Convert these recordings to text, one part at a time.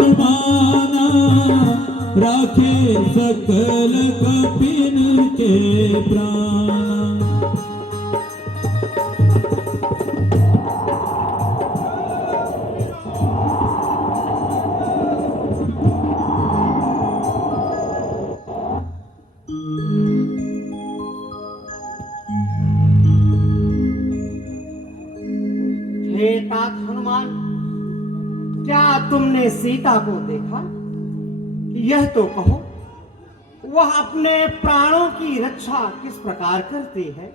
हनुमाना राखे सकल कपिन के प्राण। हे तात हनुमान, क्या तुमने सीता को देखा? यह तो कहो, वह अपने प्राणों की रक्षा किस प्रकार करती है?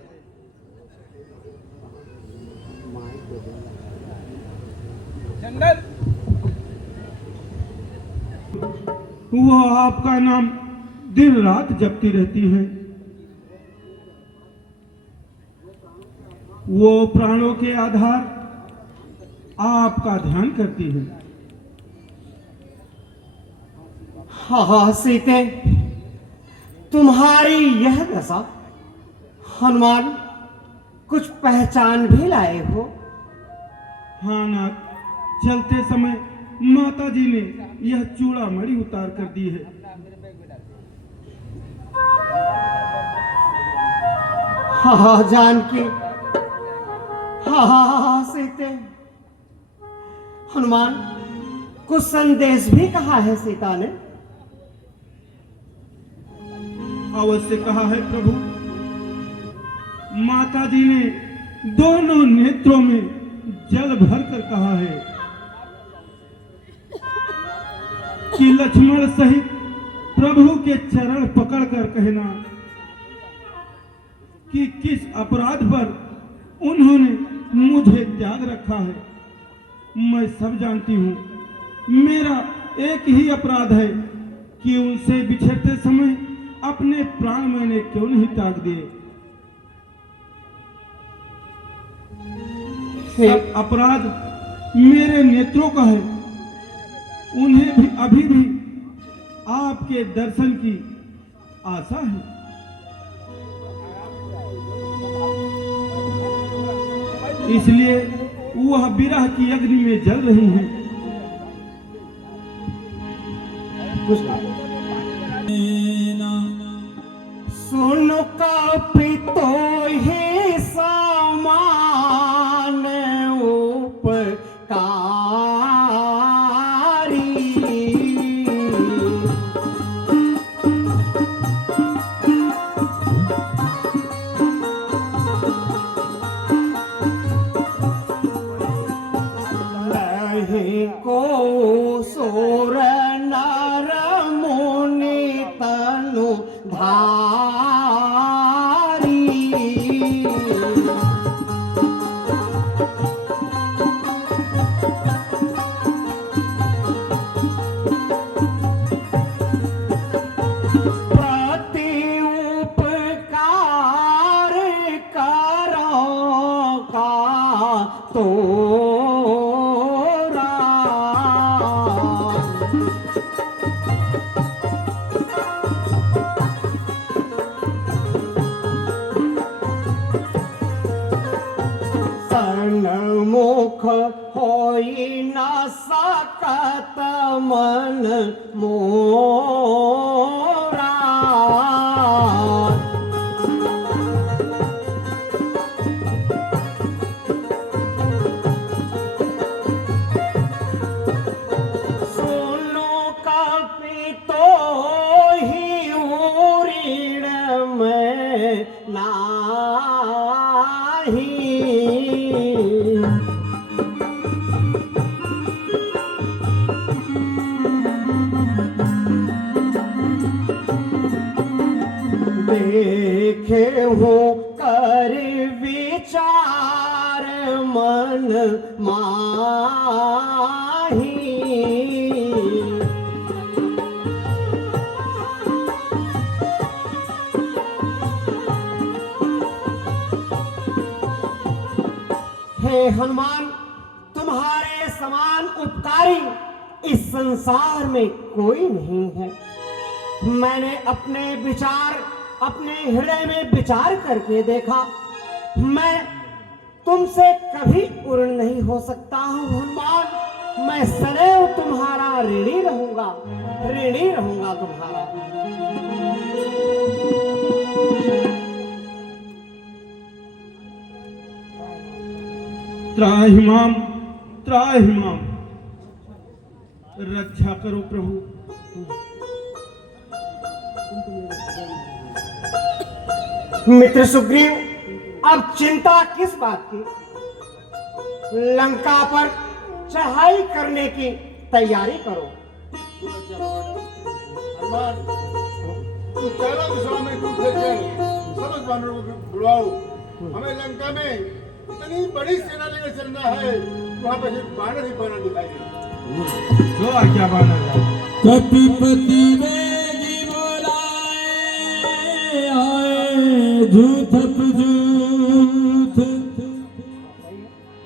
वह आपका नाम दिन रात जपती रहती है। वो प्राणों के आधार आपका ध्यान करती है। हाँ सीते, तुम्हारी यह दशा, हनुमान कुछ पहचान भी लाए हो? हाँ नाथ, चलते समय माता जी ने यह चूड़ा मणि उतार कर दी है। हाँ जानकी, हाँ सीते। हनुमान, कुछ संदेश भी कहा है सीता ने? अवश्य कहा है प्रभु। माता जी ने दोनों नेत्रों में जल भरकर कहा है कि लक्ष्मण सहित प्रभु के चरण पकड़कर कहना कि किस अपराध पर उन्होंने मुझे त्याग रखा है। मैं सब जानती हूँ। मेरा एक ही अपराध है कि उनसे बिछड़ते समय अपने प्राण मैंने क्यों नहीं त्याग दिए। सब अपराध मेरे नेत्रों का है। उन्हें भी अभी भी आपके दर्शन की आशा है। इसलिए वह विरह की अग्नि में जल रही हैं। सुन कपितो ही समान उपकारी, नहीं को सुर नर मुनि तनु धारी। प्रति उपकार करो का तो मुख होई न सकत मन मोरा। सुनो कपितो ही ऊरीण में नाही। देखे हो कर विचार मन माही। हे हनुमान, तुम्हारे समान उपकारी इस संसार में कोई नहीं है। मैंने अपने हृदय में विचार करके देखा, मैं तुमसे कभी पूर्ण नहीं हो सकता हूँ हनुमान। मैं सदैव तुम्हारा ऋणी रहूंगा, ऋणी रहूंगा तुम्हारा। त्राहिमाम त्राहिमाम, रक्षा करो प्रभु। मित्र सुग्रीव, अब चिंता किस बात की? लंका पर चढ़ाई करने की तैयारी करो। हनुमान, तू चारों दिशाओं में कूद कर समस्त वानरों को बुलवाओ। हमें लंका में इतनी बड़ी सेना लेकर चलना है, वहां पर सिर्फ बानर ही बानर दिखाई दे। जो आज्ञा बानर। कपिपति वेगी बोलाए, आए झूठप झूठ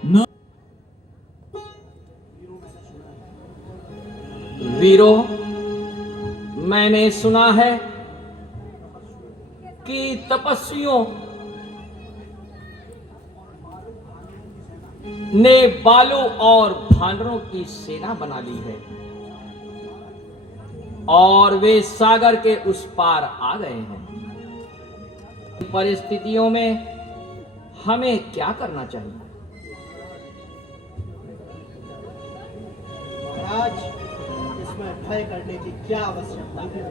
न। वीरों, मैंने सुना है कि तपस्वियों ने बालों और भांडरों की सेना बना ली है और वे सागर के उस पार आ गए हैं। इन परिस्थितियों में हमें क्या करना चाहिए? महाराज, इसमें भय करने की क्या आवश्यकता है?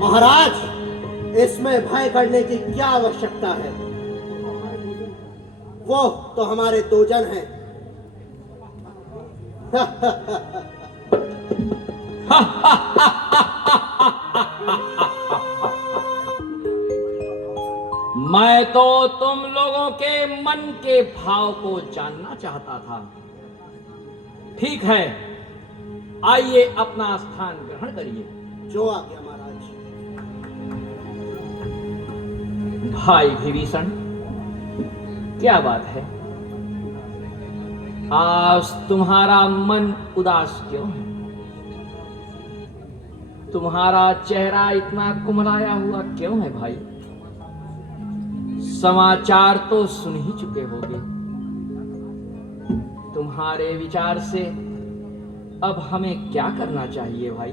महाराज, इसमें भय करने की क्या आवश्यकता है? वो तो हमारे दो जन हैं। मैं तो तुम लोगों के मन के भाव को जानना चाहता था। ठीक है, आइए अपना स्थान ग्रहण करिए। जो आ गया महाराज। भाई विभीषण, क्या बात है? आज तुम्हारा मन उदास क्यों है? तुम्हारा चेहरा इतना कुमलाया हुआ क्यों है भाई? समाचार तो सुन ही चुके होगे। तुम्हारे विचार से अब हमें क्या करना चाहिए भाई?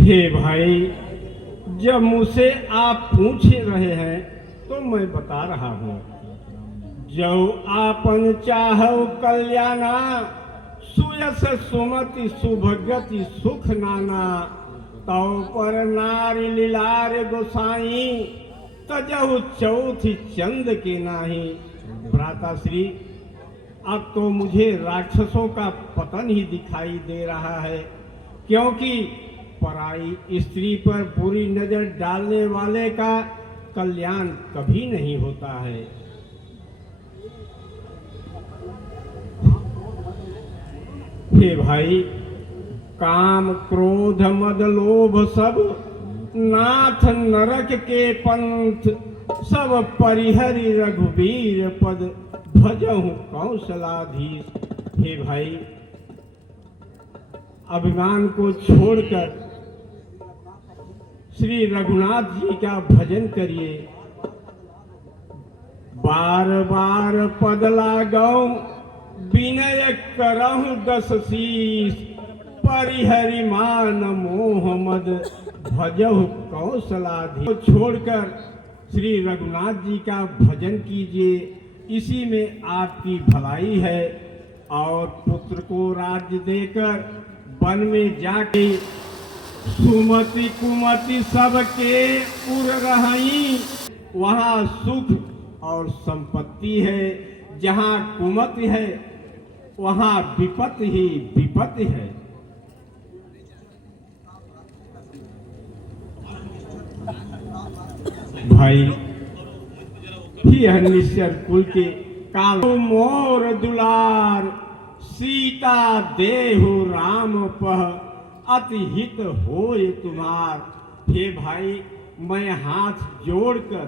हे भाई, जब मुझसे आप पूछ रहे हैं तो मैं बता रहा हूं। जो आपन चाहु कल्याणा, सुयस सुमति सुभगति सुख नाना। तौ पर नारी लीलार गोसाई, तजहु चौथी चंद के नाही। भ्राताश्री, अब तो मुझे राक्षसों का पतन ही दिखाई दे रहा है, क्योंकि पराई स्त्री पर बुरी नजर डालने वाले का कल्याण कभी नहीं होता है। हे भाई, काम क्रोध मद लोभ सब नाथ नरक के पंथ। सब परिहरि रघुवीर पद, भजहु कौशलाधीश। हे भाई, अभिमान को छोड़कर श्री रघुनाथ जी का भजन करिए। बार बार पद लागौ, विनय करहु दस शीस। परिहरि मान मोह मद, भजहु कौशलाधीश। छोड़कर श्री रघुनाथ जी का भजन कीजिए, इसी में आपकी भलाई है। और पुत्र को राज्य देकर वन में जाके सुमति कुमति सबके उर रही। वहाँ सुख और संपत्ति है, जहाँ कुमति है वहाँ विपत्ति ही विपत्ति है। भाई, ही निश्चर कुल के काल मोर दुलार। सीता देहु राम पह, अति हित होय तुम्हार। हे भाई, मैं हाथ जोड़कर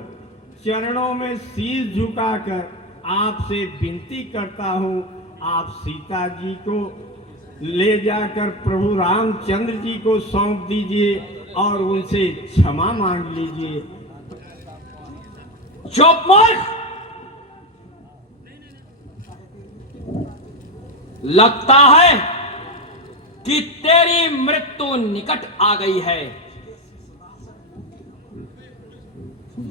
चरणों में शीश झुकाकर आपसे विनती करता हूँ, आप सीता जी को ले जाकर प्रभु रामचंद्र जी को सौंप दीजिए और उनसे क्षमा मांग लीजिए। चुप मूर्ख! लगता है कि तेरी मृत्यु निकट आ गई है।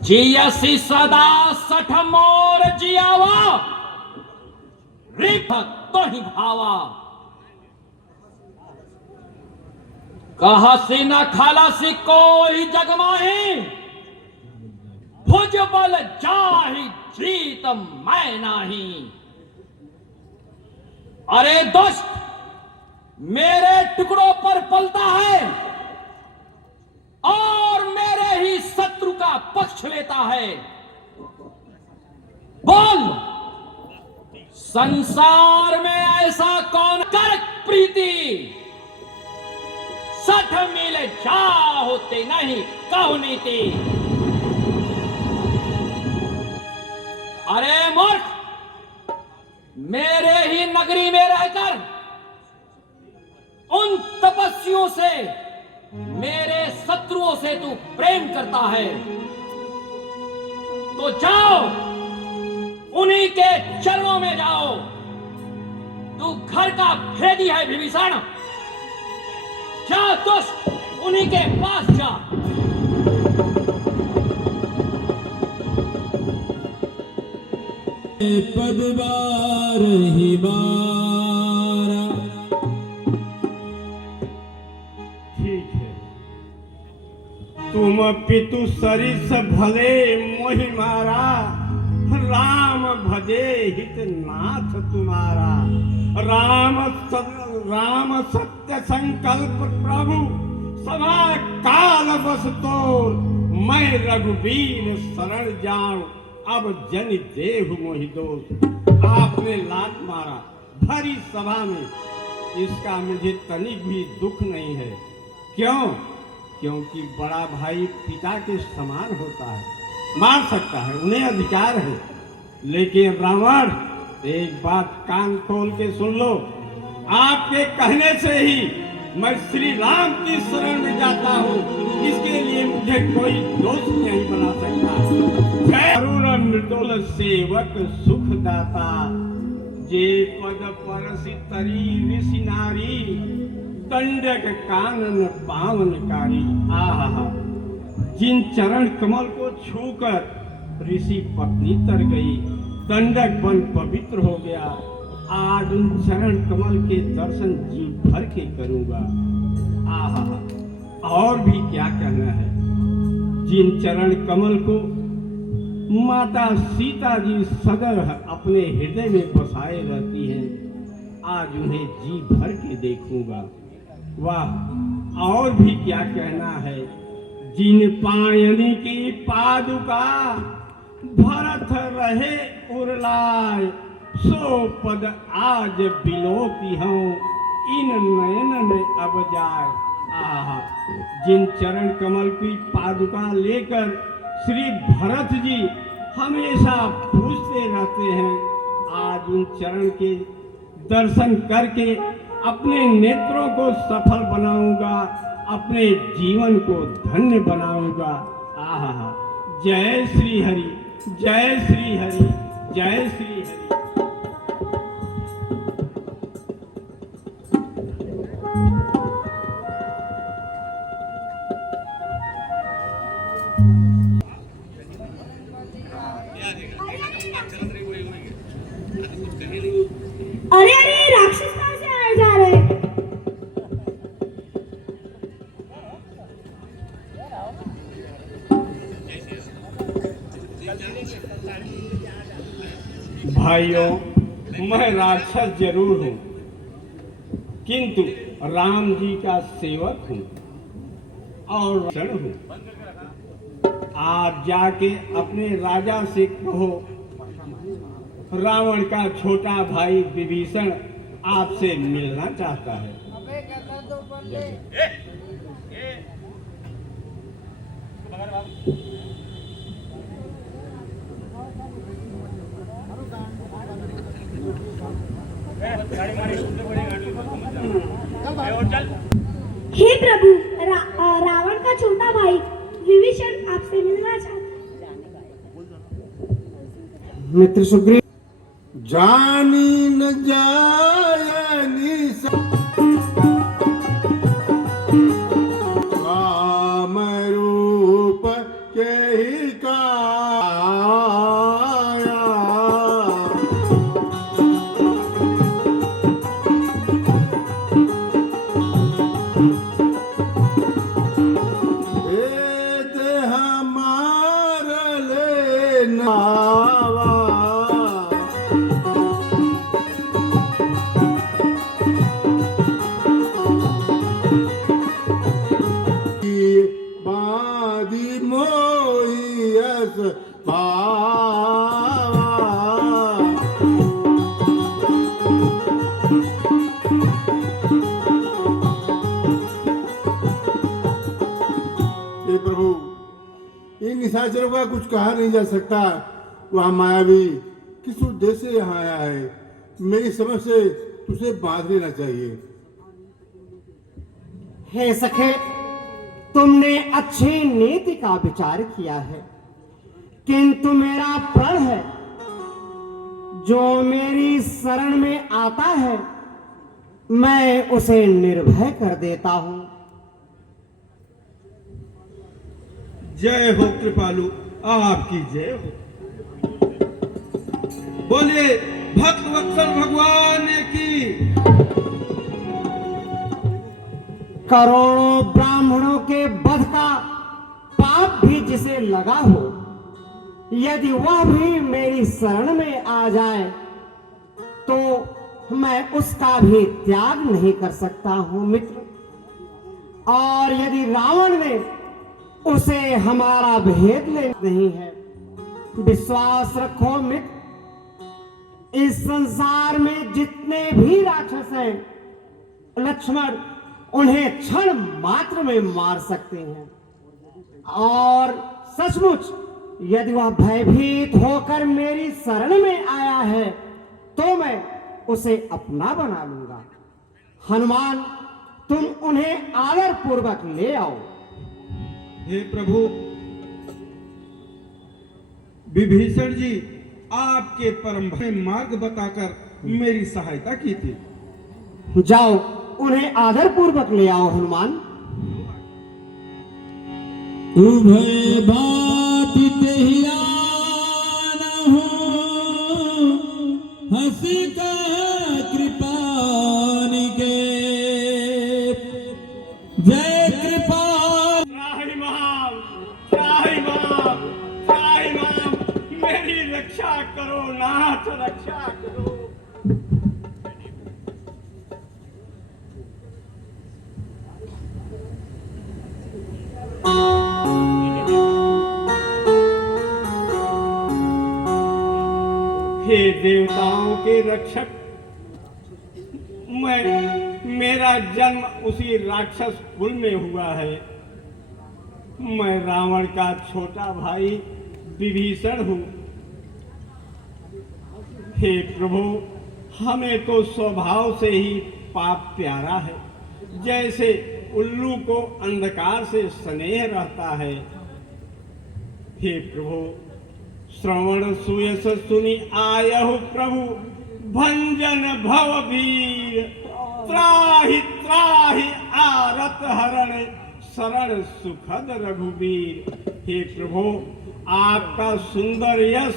जियसी सदा सठ मोर जियावा, रिप तो ही भावा। कहसी न खालासी कोई जगमाही, भुज बल जाहि जीत मैं नाही। अरे दुष्ट मेरे टुकड़ों पर पलता है और मेरे ही शत्रु का पक्ष लेता है। बोल, संसार में ऐसा कौन कर प्रीति, 60 मील जा होते नहीं कहु नीति। अरे मूर्ख, मेरे ही नगरी में रहकर उन तपस्वियों से, मेरे शत्रुओं से तू प्रेम करता है, तो जाओ उन्हीं के चरणों में जाओ। तू घर का भेदी है विभीषण, जा दुष्ट, उन्हीं के पास जा। पदवार ही मारा। ठीक है, तुम पितु सरिस भले मोहि मारा, राम भजे हित नाथ तुम्हारा। राम सत्य संकल्प प्रभु, सभा काल बस तोर। मैं रघुवीर शरण जाऊं, अब जन देहु मोहि दोष। आपने लात मारा भरी सभा में, इसका मुझे तनिक भी दुख नहीं है। क्यों? क्योंकि बड़ा भाई पिता के समान होता है, मार सकता है, उन्हें अधिकार है। लेकिन रावण, एक बात कान खोल के सुन लो, आपके कहने से ही मैं श्री राम की शरण में जाता हूँ, इसके लिए मुझे कोई दोष नहीं बना सकता। अरुण मृदुल सेवक सुख दाता, जे पद परसि तरी ऋषि नारी। दंडक कानन पावनकारी। आहा, जिन चरण कमल को छूकर ऋषि पत्नी तर गई, दंडक बन पवित्र हो गया। आज उन चरण कमल के दर्शन जी भर के करूंगा। आहा, और भी क्या कहना है। जिन चरण कमल को माता सीता जी सदैव अपने हृदय में बसाए रहती हैं, आज उन्हें जी भर के देखूंगा। वाह, और भी क्या कहना है। जिन पायनी की पादुका, भरत रहे उरलाय। सो पद आज बिलोपी हूँ, इन नयन में अब जाए। आहा, जिन चरण कमल की पादुका लेकर श्री भरत जी हमेशा पूछते रहते हैं, आज उन चरण के दर्शन करके अपने नेत्रों को सफल बनाऊंगा, अपने जीवन को धन्य बनाऊंगा। आहा, जय श्री हरि, जय श्री हरि, जय श्री हरि। अरे अरे, राक्षस कहां से आए जा रहे हैं? भाइयों, मैं राक्षस जरूर हूँ, किंतु राम जी का सेवक हूँ और रण हूँ। आप जाके अपने राजा से कहो, रावण का छोटा भाई विभीषण आपसे मिलना चाहता है। हे प्रभु, रावण का छोटा भाई विभीषण आपसे मिलना चाहता है। मित्र सुग्रीव, जानी न जायनी काम रूप के ही काया। वेद हमार ले नावा बादी मोहियस भावा। हे प्रभु, इन निशाचरों का कुछ कहा नहीं जा सकता। वह मायावी किस उद्देश्य से यहाँ आया है, मेरी समझ से तुझे बांध लेना चाहिए। हे सखे, तुमने अच्छी नीति का विचार किया है, किंतु मेरा प्रण है, जो मेरी शरण में आता है मैं उसे निर्भय कर देता हूं। जय हो कृपालु, आपकी जय हो। बोलिए भक्त वत्सल भगवान की। करोड़ों ब्राह्मणों के वध का पाप भी जिसे लगा हो, यदि वह भी मेरी शरण में आ जाए तो मैं उसका भी त्याग नहीं कर सकता हूं मित्र। और यदि रावण ने उसे हमारा भेद ले नहीं है, विश्वास रखो मित्र, इस संसार में जितने भी राक्षस हैं, लक्ष्मण उन्हें क्षण मात्र में मार सकते हैं। और सचमुच यदि वह भयभीत होकर मेरी शरण में आया है तो मैं उसे अपना बना लूंगा। हनुमान, तुम उन्हें आदर पूर्वक ले आओ। हे प्रभु, विभीषण जी आपके परम भक्त ने मार्ग बताकर मेरी सहायता की थी। जाओ, उन्हें आदर पूर्वक ले आओ। हनुमान, उभय बाति तेहिया न हो, हंसी कह कृपा निके। जय कृपा त्राहिमाम, मेरी रक्षा करो नाथ, रक्षा करो। हे देवताओं के रक्षक, मेरा जन्म उसी राक्षस कुल में हुआ है। मैं रावण का छोटा भाई विभीषण हूँ। हे प्रभु, हमें तो स्वभाव से ही पाप प्यारा है, जैसे उल्लू को अंधकार से स्नेह रहता है। हे प्रभु, श्रवण सुयस सुनी आयहु प्रभु, भंजन भव वीर, त्राहि त्राहि आरत हरण, शरण सुखद रघुवीर। हे प्रभु, आपका सुंदर यश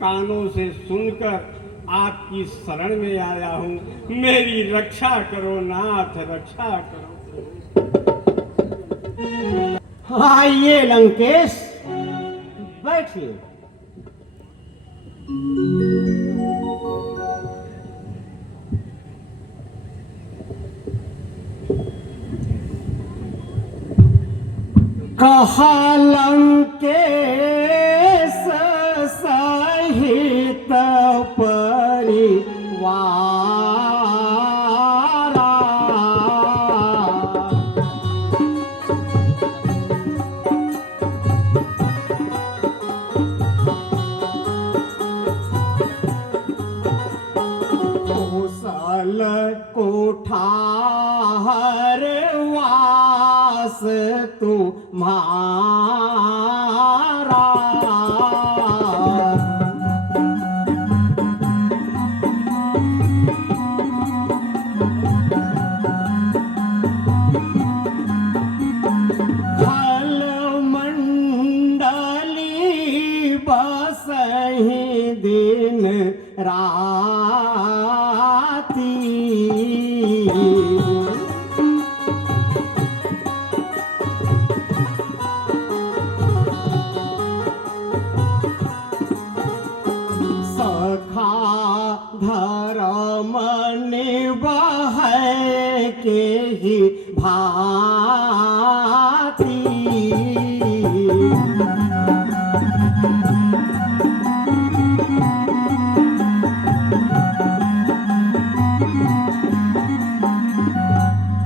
कानों से सुनकर आपकी शरण में आया हूँ। मेरी रक्षा करो नाथ, रक्षा करो। आइए लंकेश, बैठिए। कहा लंकेश सहित परिवारा, कौशल कोठार वास तुम्हारा। खल मंडली बसहि दिन राती। सखा धर्म निबह के ही भांति।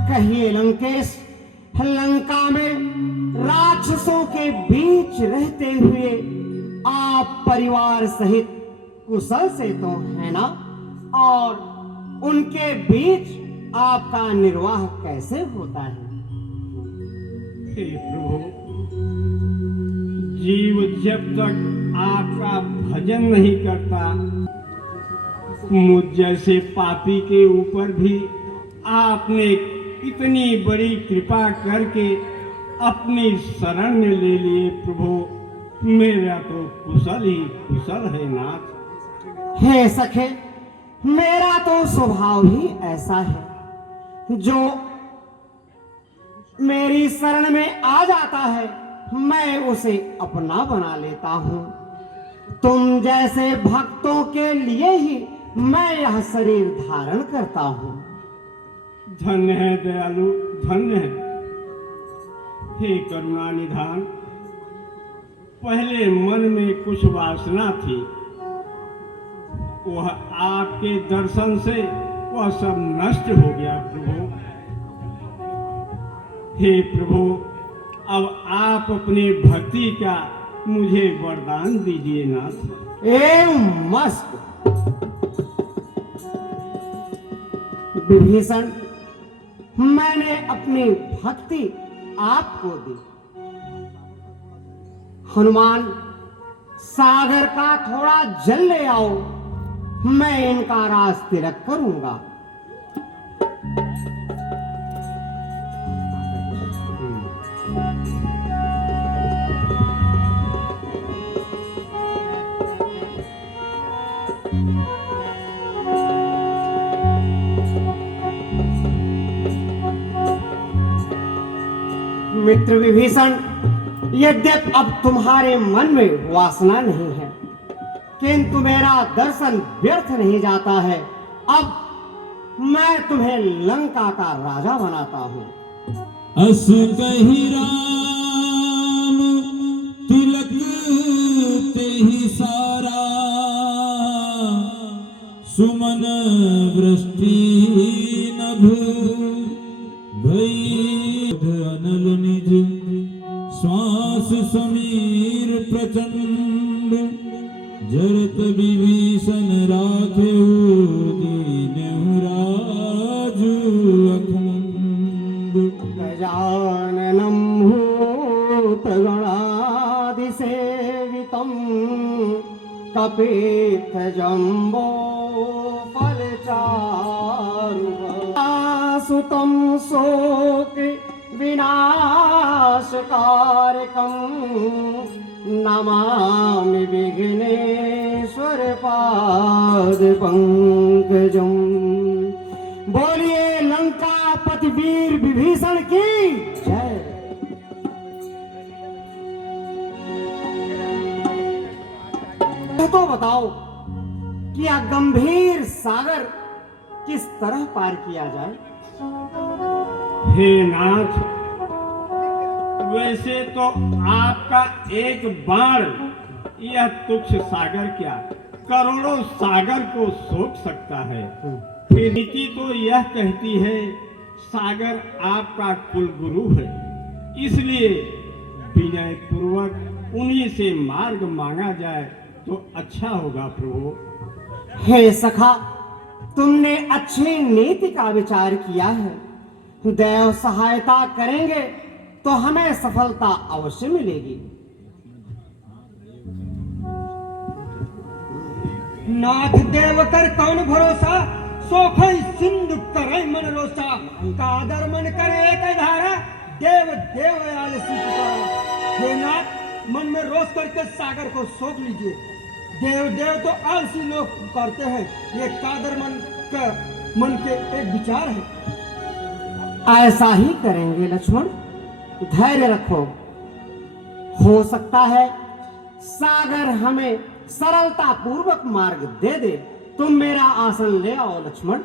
कहिए लंकेश, लंका में राक्षसों के बीच रहते हुए आप परिवार सहित कुशल से तो है ना? और उनके बीच आपका निर्वाह कैसे होता है? हे प्रभु, जीव जब तक आपका भजन नहीं करता, मुझ जैसे पापी के ऊपर भी आपने इतनी बड़ी कृपा करके अपनी शरण में ले लिए प्रभु। मेरा तो कुशल ही कुशल है नाथ। हे सखे, मेरा तो स्वभाव ही ऐसा है, जो मेरी शरण में आ जाता है मैं उसे अपना बना लेता हूँ। तुम जैसे भक्तों के लिए ही मैं यह शरीर धारण करता हूँ। धन्य है दयालु, धन्य है। हे करुणा निधान, पहले मन में कुछ वासना थी, वह आपके दर्शन से वह सब नष्ट हो गया प्रभु। हे प्रभु, अब आप अपनी भक्ति का मुझे वरदान दीजिए नाथ। मस्त विभीषण, मैंने अपनी भक्ति आपको दी। हनुमान, सागर का थोड़ा जल ले आओ, मैं इनका राज तिलक करूंगा। मित्र विभीषण, यद्यपि अब तुम्हारे मन में वासना नहीं है, किंतु मेरा दर्शन व्यर्थ नहीं जाता है। अब मैं तुम्हें लंका का राजा बनाता हूँ। अस कहि राम तिलक तेहि सारा, सुमन वृष्टि नभ भई अनल निज, श्वास समीर प्रचंड, जरत विभीषण राखेउ दीनहु राजु अखंड। गजाननं भूतगणादिसेवितं, कपित्थजम्बो फलचारुसुतं शोक विनाशकारकं, नमामि विघ्नेश्वर पाद पंकजं। बोलिए लंकापति वीर विभीषण की जय। तो बताओ कि यह गंभीर सागर किस तरह पार किया जाए? हे नाथ, वैसे तो आपका एक बाण यह तुच्छ सागर क्या करोड़ों सागर को सोख सकता है। फिर नीति तो यह कहती है सागर आपका कुल गुरु है, इसलिए विनय पूर्वक उन्हीं से मार्ग मांगा जाए तो अच्छा होगा प्रभु। हे सखा, तुमने अच्छी नीति का विचार किया है। देव सहायता करेंगे तो हमें सफलता अवश्य मिलेगी। नाथ देव कर कौन भरोसा, सोखई सिंधु करे मन रोसा। कादर मन करे एक धारा, देव देव आलसी पुकारा। हे नाथ, मन में रोष करके सागर को सोख लीजिए। देव देव तो आलसी लोग करते हैं, ये कादर मन के एक विचार है। ऐसा ही करेंगे लक्ष्मण, धैर्य रखो। हो सकता है सागर हमें सरलता पूर्वक मार्ग दे दे। तुम मेरा आसन ले आओ लक्ष्मण।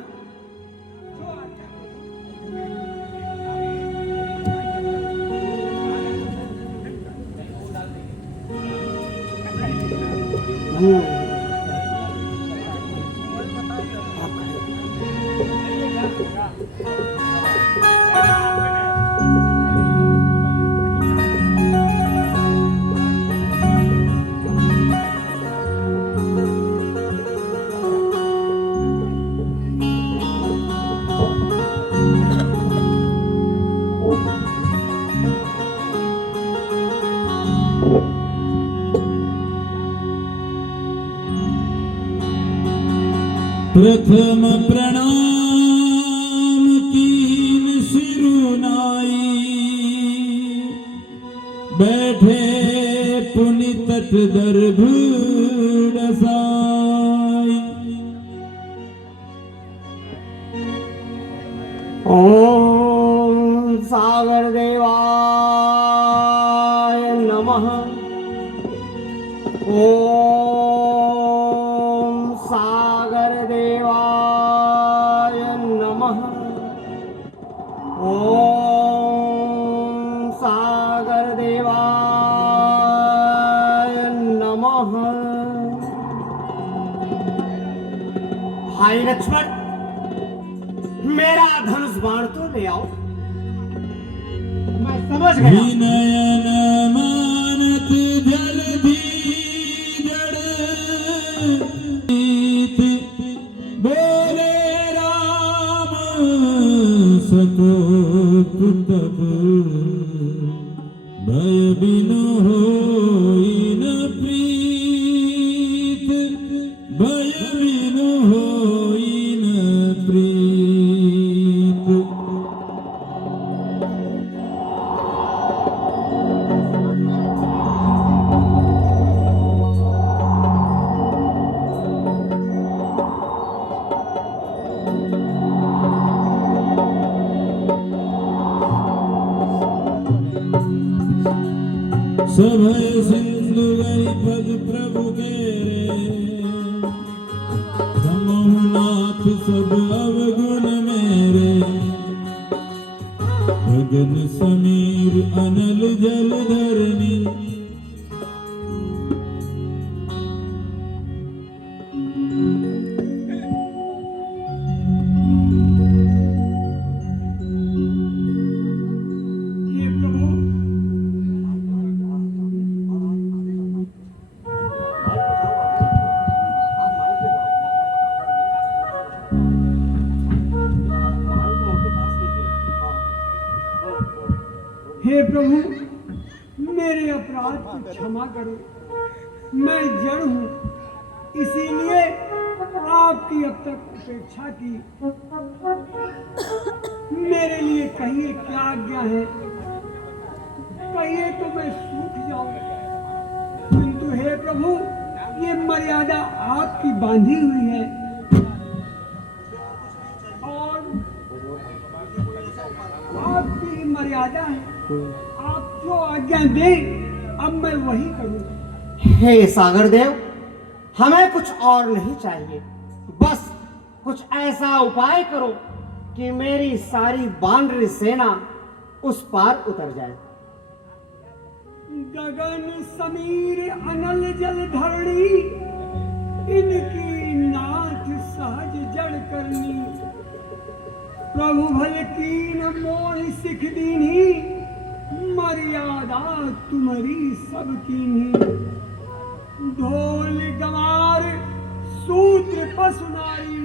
प्रथम प्रणाम कीन सिरुनाई, बैठे पुनि तट दर्भ डसाई। ओम सागर देवाय नमः। ओम सागर देवाय नमः। ओम सागर देवाय नमः। भाई लक्ष्मण, मेरा धनुष बाण तो ले आओ। मैं समझ गया। विनयन मानत जलधि जड़, बोले राम सकोप तब, भय बिनु होई न प्रीत, भय बिनु होई न प्रीत। सभय सिंधु गई पद प्रभु के, समूहनाथ सब अवगुण मेरे, गगन समीर अनल जल धरनी। ये प्रभु, हे प्रभु, मेरे अपराध को क्षमा करो। मैं जड़ हूँ, इसीलिए आपकी अब तक उपेक्षा की। मेरे लिए कहिए क्या आज्ञा है, कहिए तो मैं सूख जाऊं। किंतु हे प्रभु, ये मर्यादा आपकी बांधी हुई है और आपकी मर्यादा है। आप जो आज्ञा दें, अब मैं वही करूंगा। हे सागर देव, हमें कुछ और नहीं चाहिए। बस कुछ ऐसा उपाय करो कि मेरी सारी वानर सेना उस पार उतर जाए। गगन समीर अनल जल धरणी, इनकी नाथ सहज जड़ करनी। प्रभु भय कीन मोह सिख दीनी, मर्यादा तुम्हारी सब कीनी। ढोल गवार सूत्र पशु नारी,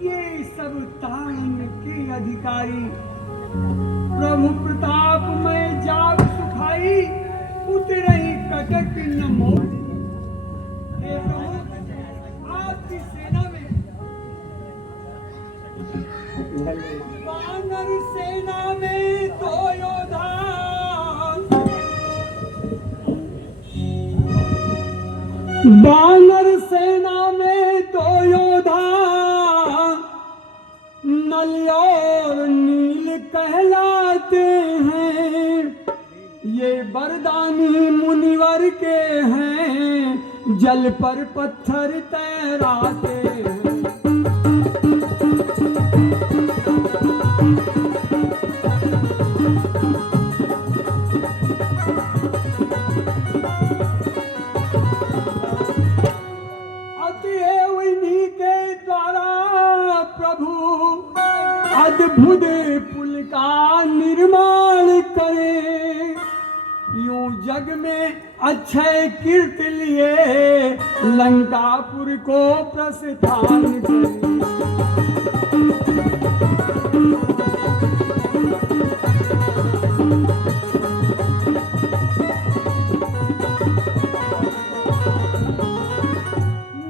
ये सब तान के अधिकारी। प्रभु प्रताप में जाग सुखाई, उतरही कटक न मोल। हे प्रभु, आपकी सेना में वानर सेना में दो योद्धा, वानर सेना में दो योद्धा, नल और नील कहलाते हैं। ये वरदानी मुनिवर के हैं, जल पर पत्थर तैराते हैं। अतएव इन्हीं के द्वारा प्रभु अद्भुत पुल का निर्माण करे। यूं जग में अक्षय कीर्ति लिए लंकापुर को प्रस्थान करे।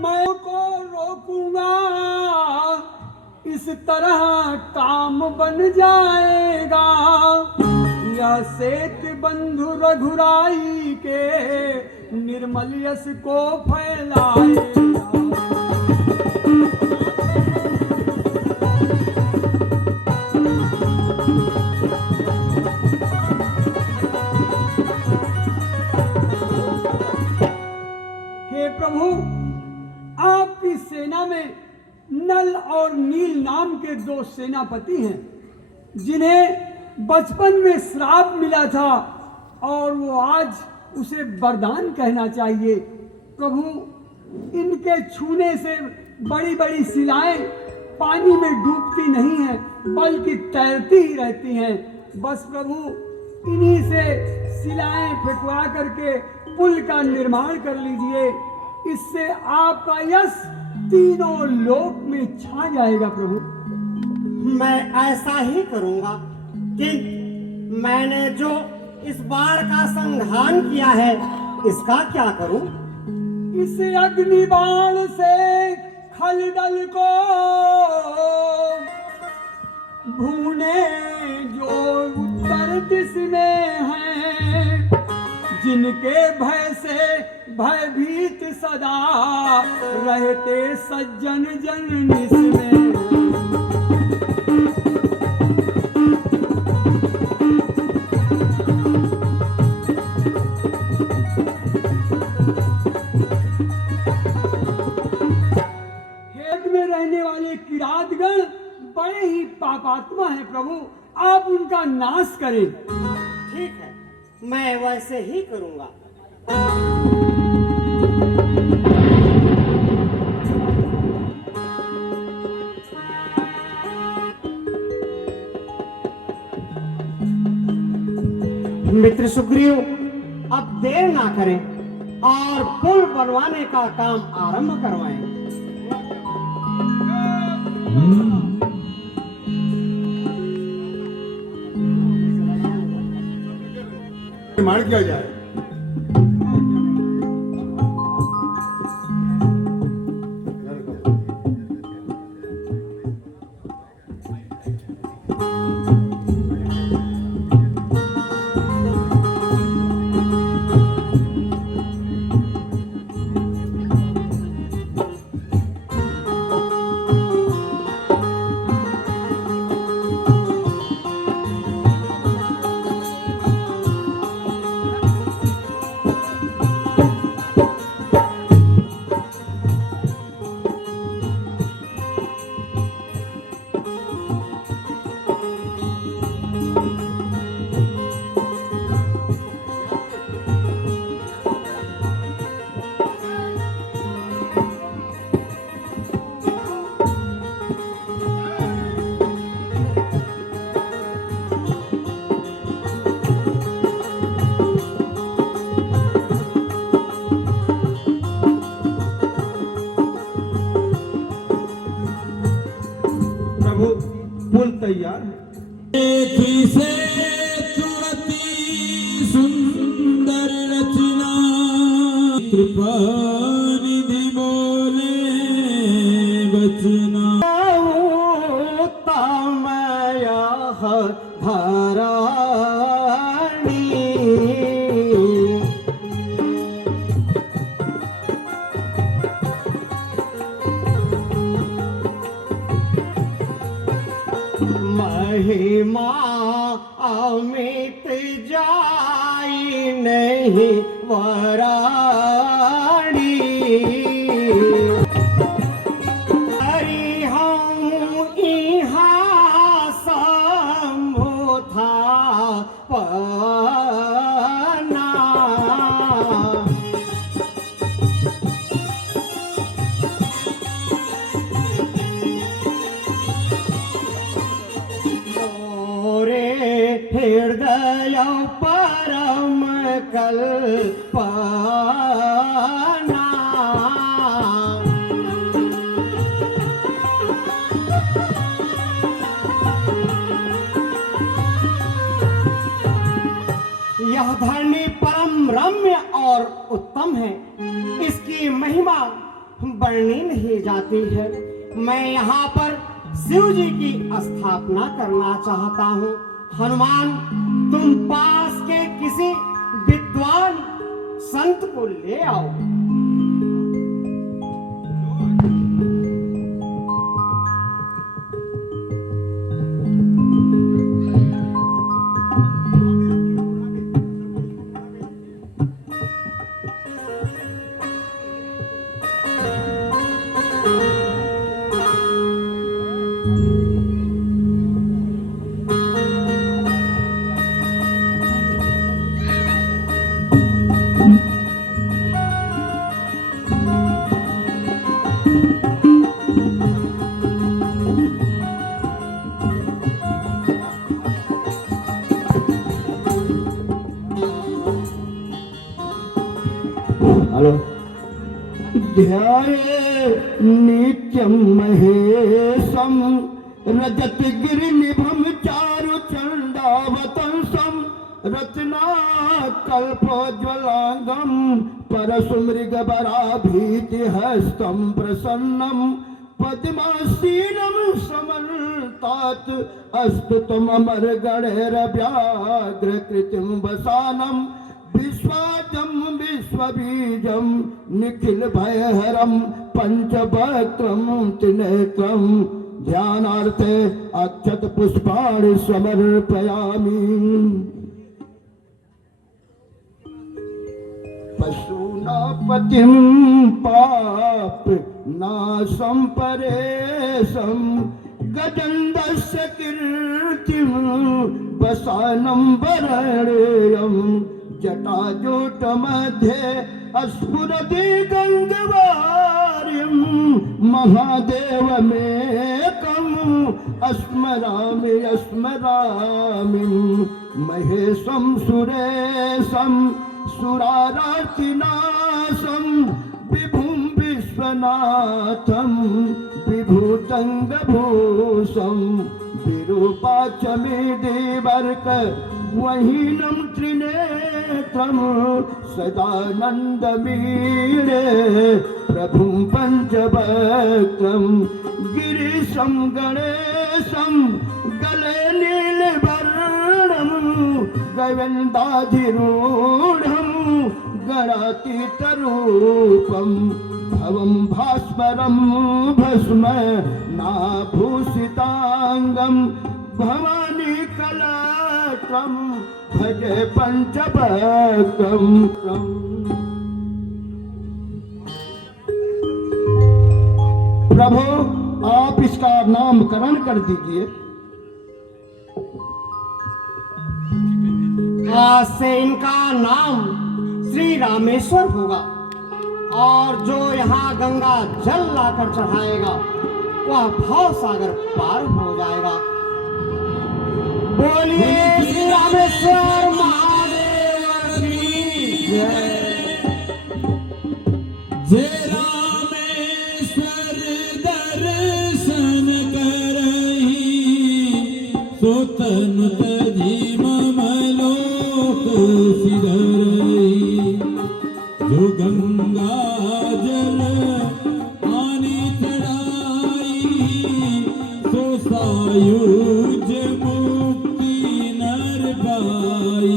मैं को रोकूंगा, इस तरह काम बन जाएगा। यह सेत बंधु रघुराई के निर्मल यश को फैलाएगा। हे प्रभु, आपकी सेना में नल और नील नाम के दो सेनापति हैं, जिन्हें बचपन में श्राप मिला था और वो आज उसे वरदान कहना चाहिए। प्रभु, इनके छूने से बड़ी बड़ी शिलाएं पानी में डूबती नहीं हैं, बल्कि तैरती ही रहती हैं। बस प्रभु, इन्हीं से शिलाएं फेंकवा करके पुल का निर्माण कर लीजिए। इससे आपका यश तीनों लोक में छा जाएगा। प्रभु, मैं ऐसा ही करूंगा, किंतु मैंने जो इस बाढ़ का संधान किया है, इसका क्या करूं? इस अग्नि बाण से खलदल को भूने जो उत्तर दिश में हैं, जिनके भय से भयभीत सदा रहते सज्जन जन निस में। रहने वाले किरातगण बड़े ही पापात्मा हैं प्रभु, आप उनका नाश करें। ठीक है, मैं वैसे ही करूंगा। मित्र सुग्रीव, अब देर ना करें और पुल बनवाने का काम आरंभ करवाएं। निर्माण किया जाए। तैयार है। देखी से तुरती सुंदर रचना कृपा निधि बोले बचना तमय धराणी महिमा अमित जाई नहीं वराणी हरि हम इहाँ शंभु था पना मोरे हृदय परम कल्पना यह धरनी परम रम्य और उत्तम है, इसकी महिमा वर्णनी नहीं जाती है। मैं यहाँ पर शिव जी की स्थापना करना चाहता हूँ। हनुमान, तुम पास के किसी विद्वान संत को ले आओ। हेलो। ध्याये नित्यं महेशं रजत गिरिनिभं चारु चंडावतंसं रचना कल्पोज्वलांगं परसुमृगवराभीति हस्तं प्रसन्नं पद्मासीनं समन्तात् अस्तुतममरगणैर्व्याघ्रकृतिं वसानं विश्वाजं विश्वबीजं निखिल भयहरं पंचवक्त्रं त्रिनेत्रं ध्यानार्थे अक्षत पुष्पाणि समर्पयामि। पशूनापतिं पाप नाशं परेशं गजन्दस्य कीर्तिं वसानं वरणेयं जटाजूट मध्ये स्फुरति गंगवारिं महादेवमेकं स्मरामि स्मरामि महेशं सुरेशं सुरारार्तिनाशं विभुं विश्वनाथं विभूतंगभूषं विरूपाक्षमेदेवर्क वहीनं त्रिनेत्रं सदानन्दमीडे प्रभुं पञ्चवक्त्रं गिरीशं गणेशं गले नीलवर्णं गोविन्दाधिरूढं गणातीतरूपं भवं भास्वरं भस्म नाभूषितांगं भवानी कलात्रं भजे पंचवक्त्रं। प्रभु, आप इसका नामकरण कर दीजिए। आज से इनका नाम श्री रामेश्वर होगा और जो यहाँ गंगा जल लाकर चढ़ाएगा वह भव सागर पार हो जाएगा। बोलिए श्री रामेश्वर महादेव की जय। जय रामेश्वर दर्शन करहि सोतन तजी ममलोक सिधरई जो गंगा जल आनी चढ़ाई सो सायुज मुक्ति नर पाई।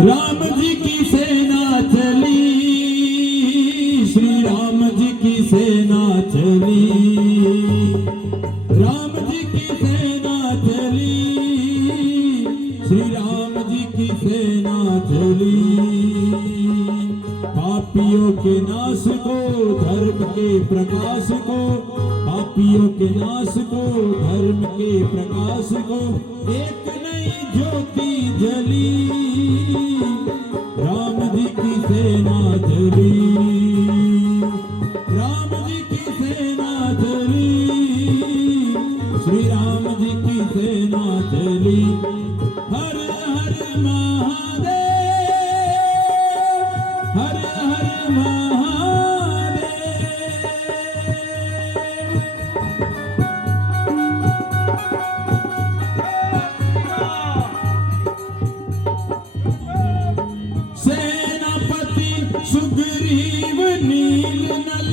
राम जी की सेना चली, श्री राम जी की सेना चली, राम जी की सेना चली, श्री राम जी की सेना चली। पापियों के नाश को धर्म के प्रकाश को, पापियों के नाश को धर्म के प्रकाश को, एक नई ज्योति जली, राम जी की सेना चली, राम जी की सेना चली, श्री राम जी की सेना चली। हर हर महादेव, हर हर महादेव। सेनापति सुग्रीव नील नल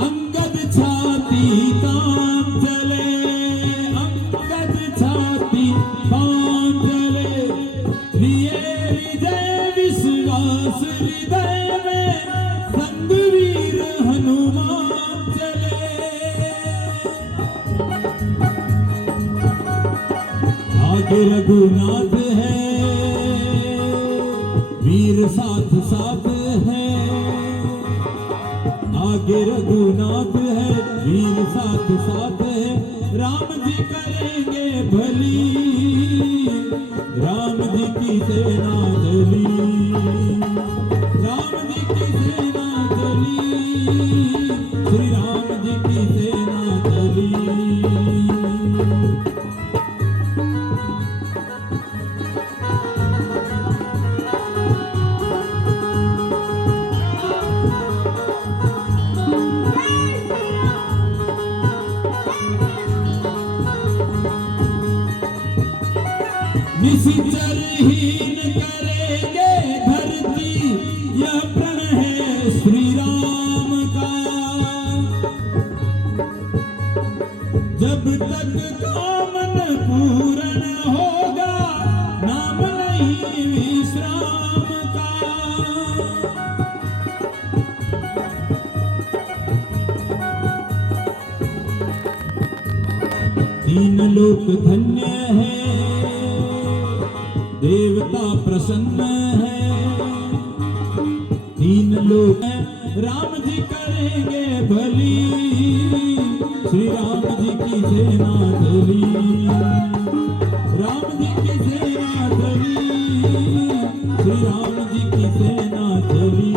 अंगद छाती तान चले, अंगद छाती तान चले, लिए विजय विश्वास हृदय में, संग वीर हनुमान चले। आगे रघुनाथ है, वीर साथ साथ है, आगे रघुनाथ है, वीर साथ साथ है, राम जी करेंगे भली, राम जी की सेना चली, राम जी की सेना चली, श्री राम जी की सेना चली। निश्चरहीन करेंगे धरती, यह प्रण है श्री राम का। जब तक कामन पूर्ण होगा, नाम नहीं विश्राम का। तीन लोक धन्य है, देवता प्रसन्न है, तीन लोग हैं, राम जी करेंगे भली, श्री राम जी की सेना चली, राम जी की सेना चली, श्री राम जी की सेना चली।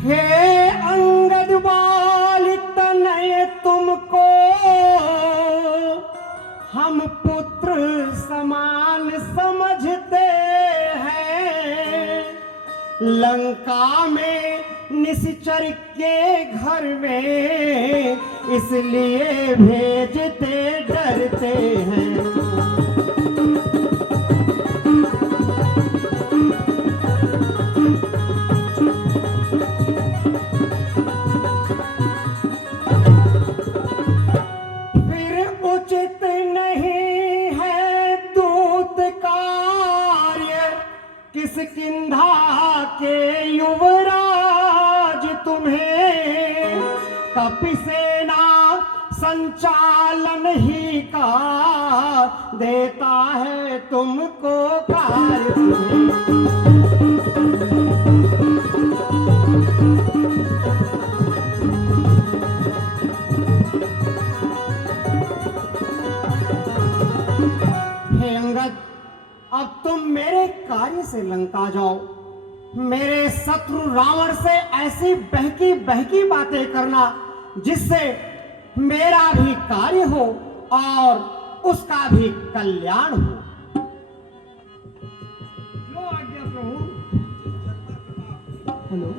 हे अंगद बाल तनय तुमको हम पुत्र समान समझते हैं, लंका में निश्चर के घर में इसलिए भेजते डरते हैं। उचित नहीं है दूत कार्य, किष्किंधा के युवराज तुम्हें कपि सेना संचालन ही का देता है तुमको कार्य। हे अंगद, अब तुम मेरे कार्य से लंका जाओ। मेरे शत्रु रावण से ऐसी बहकी बहकी बातें करना जिससे मेरा भी कार्य हो और उसका भी कल्याण हो। जो आज्ञा प्रभु। हेलो,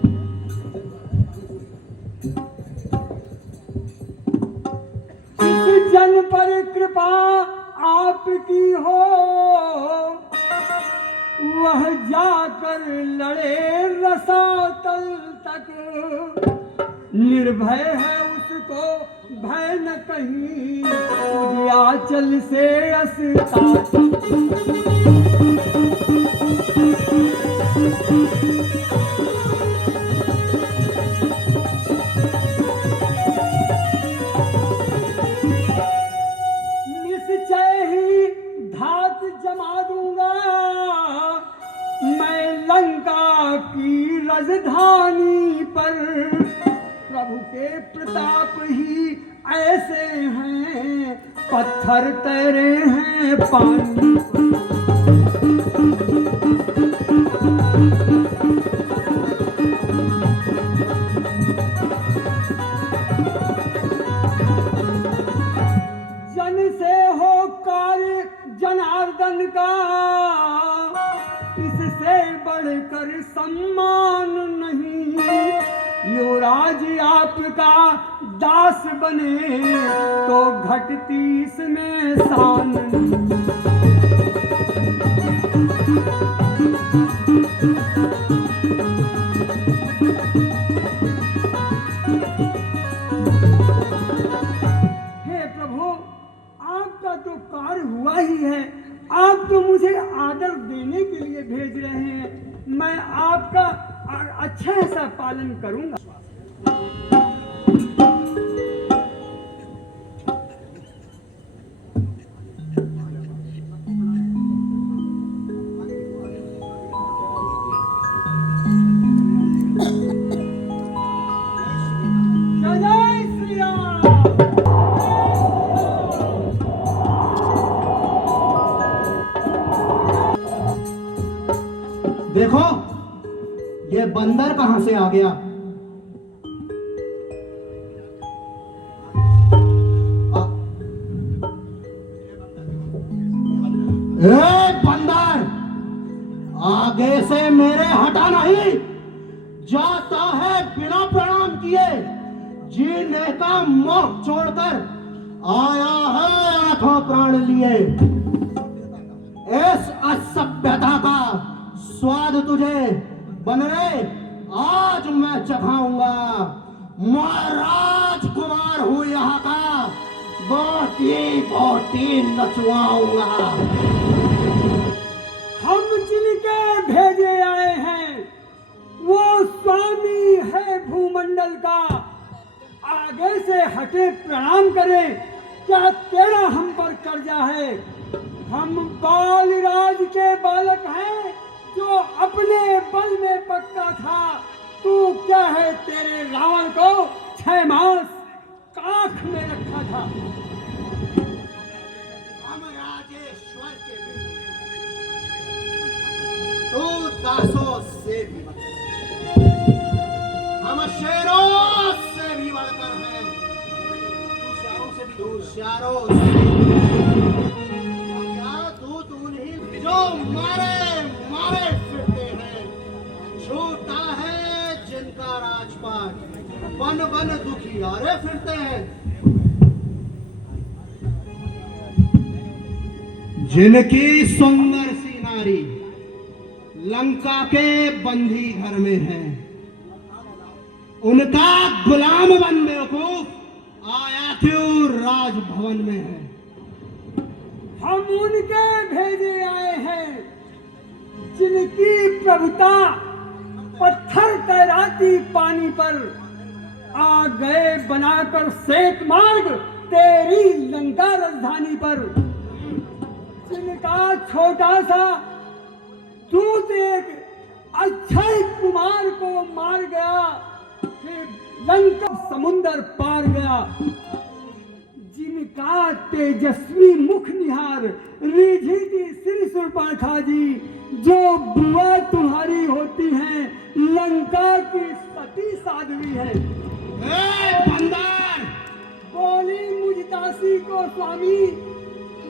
जिस जन पर कृपा आपकी हो वह जाकर लड़े रसातल तक। निर्भय है उसको भय न कहीं, उदयाचल से अस्ताचल। निश्चय ही धात जमा दूंगा मैं लंका की राजधानी पर। प्रभु के प्रताप ही ऐसे हैं, पत्थर तैरे हैं पानी पर। जन से हो कार्य जनार्दन का, इससे बढ़कर सम्मान नहीं। युवराज आपका दास बने तो घटती इसमें शान नहीं। हे प्रभु, आपका तो कार्य हुआ ही है। आप तो मुझे आदर देने के लिए भेज रहे हैं। मैं आपका अच्छा सा पालन करूंगा। जय श्री राम। देखो ये बंदर कहां से आ गया। ए बंदर, आगे से मेरे हटा नहीं। जाता है बिना प्रणाम किए, जीने का मोह छोड़कर आया है आठों प्राण लिए। इस असभ्यता का स्वाद तुझे बन रहे आज मैं चखाऊंगा। मैं राजकुमार हूं यहाँ का, बोटी बोटी नचवाऊंगा। हम जिनके भेजे आए हैं वो स्वामी है भूमंडल का। आगे से हटे प्रणाम करें, क्या तेरा हम पर कर्जा है। हम बालराज के बालक हैं जो अपने बल में पक्का था। तू क्या है, तेरे रावण को 6 मास काख में रखा था। हम राजेश्वर के बेटे, तू दासों से भी बढ़कर, हम शेरों से भी बढ़कर हैं। तू शारों से क्या तू नहीं जो मारे मारे फिरते हैं। छोटा है जिनका राजपाट, बन बन दुखियारे फिरते हैं। जिनकी सुंदर सी नारी लंका के बंदी घर में है, उनका गुलाम बन बेवकूफ आया क्यों राजभवन में है। हम उनके भेजे आए हैं जिनकी प्रभुता पत्थर तैराती पानी पर। आ गए बनाकर श्वेत मार्ग तेरी लंका राजधानी पर। जिनका छोटा सा दूत एक अक्षय कुमार को मार गया, फिर लंका समुंदर पार गया। जिनका तेजस्वी मुख निहार रिझी थी श्री सुर्पणखा जी, जो बुआ तुम्हारी होती है लंका की सती साध्वी है। बंदर बोली मुझ दासी को स्वामी,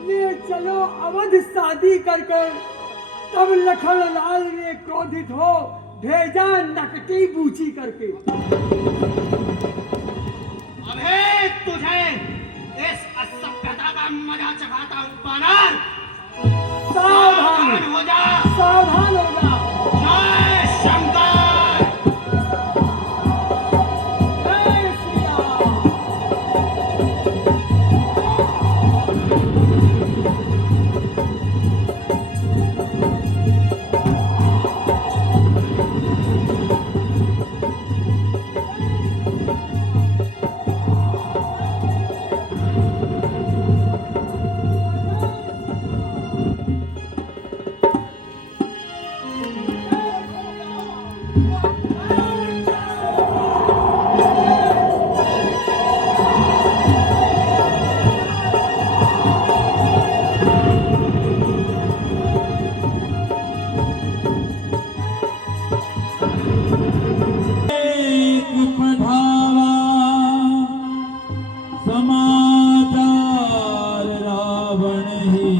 ले चलो अवध शादी करके। तब लखन लाल ने क्रोधित हो भेजा नकटी बूची करके। अबे तुझे इस असभ्यता का मजा चखाता हूँ बानर। सावधान हो जा, सावधान हो जा। जय शंकर। जय श्री राम। एक पढ़ावा समाचार रावण ही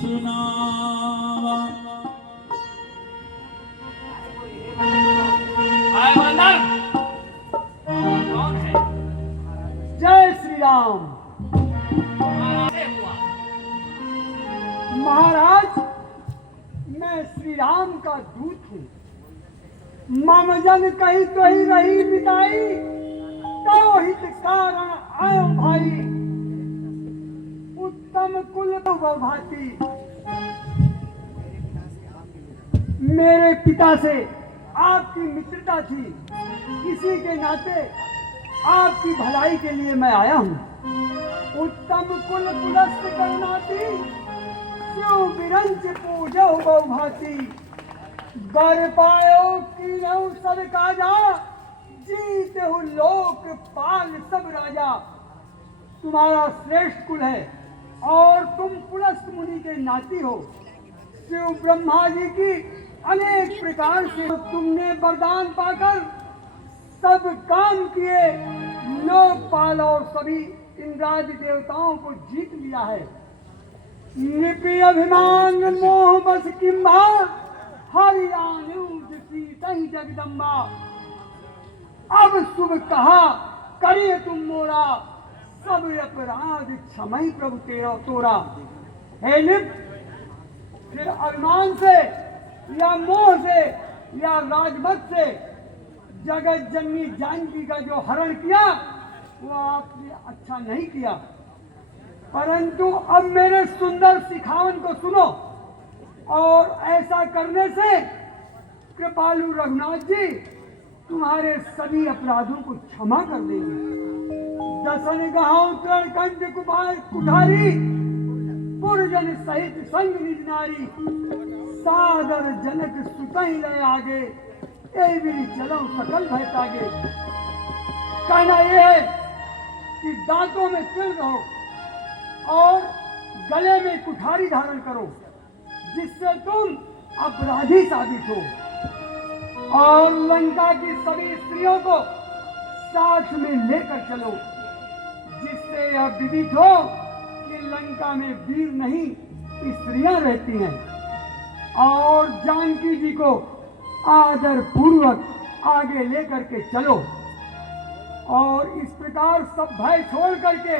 सुनावा। आए बंदर, कौन है? जय श्री राम। कैसे हुआ? महाराज, मैं श्री राम का दूत हूँ। ममजन कहीं तो ही रही बिताई, तो हित कारण आयो भाई। उत्तम कुल भांति मेरे पिता से आपकी मित्रता थी, इसी के नाते आपकी भलाई के लिए मैं आया हूँ। उत्तम कुल पुलस्त करुणाती, शिव बिरंच पूजो भांति। बर पायो कीनऊ सब काजा, जीते हु लोक पाल सब राजा। तुम्हारा श्रेष्ठ कुल है और तुम पुलस्त मुनि के नाती हो। शिव ब्रह्मा जी की अनेक प्रकार से तुमने वरदान पाकर सब काम किए, लोकपाल और सभी इंद्रादि देवताओं को जीत लिया है। निपि अभिमान मोह बस किम्भा, हरियाणूज सीतहि जगदम्बा। अब शुभ कहा करिए तुम मोरा, सब अपराध क्षमई प्रभु तेरा तोरा। हे निप, फिर अभिमान से या मोह से या राजमत से जगत जननी जानकी का जो हरण किया, वो आपने अच्छा नहीं किया। परंतु अब मेरे सुंदर सिखावन को सुनो, और ऐसा करने से कृपालु रघुनाथ जी तुम्हारे सभी अपराधों को क्षमा कर देंगे। दसन गांव कंठ कुठारी, पुरजन सहित संग निज नारी। सादर जनक सुतहि लय आगे, ए भी चलो सकल भय तागे। कहना यह है कि दांतों में तिल रहो और गले में कुठारी धारण करो, जिससे तुम अपराधी साबित हो। और लंका की सभी स्त्रियों को साथ में लेकर चलो, जिससे यह विदित हो कि लंका में वीर नहीं स्त्रियां रहती हैं। और जानकी जी को आदर पूर्वक आगे लेकर के चलो। और इस प्रकार सब भय छोड़ करके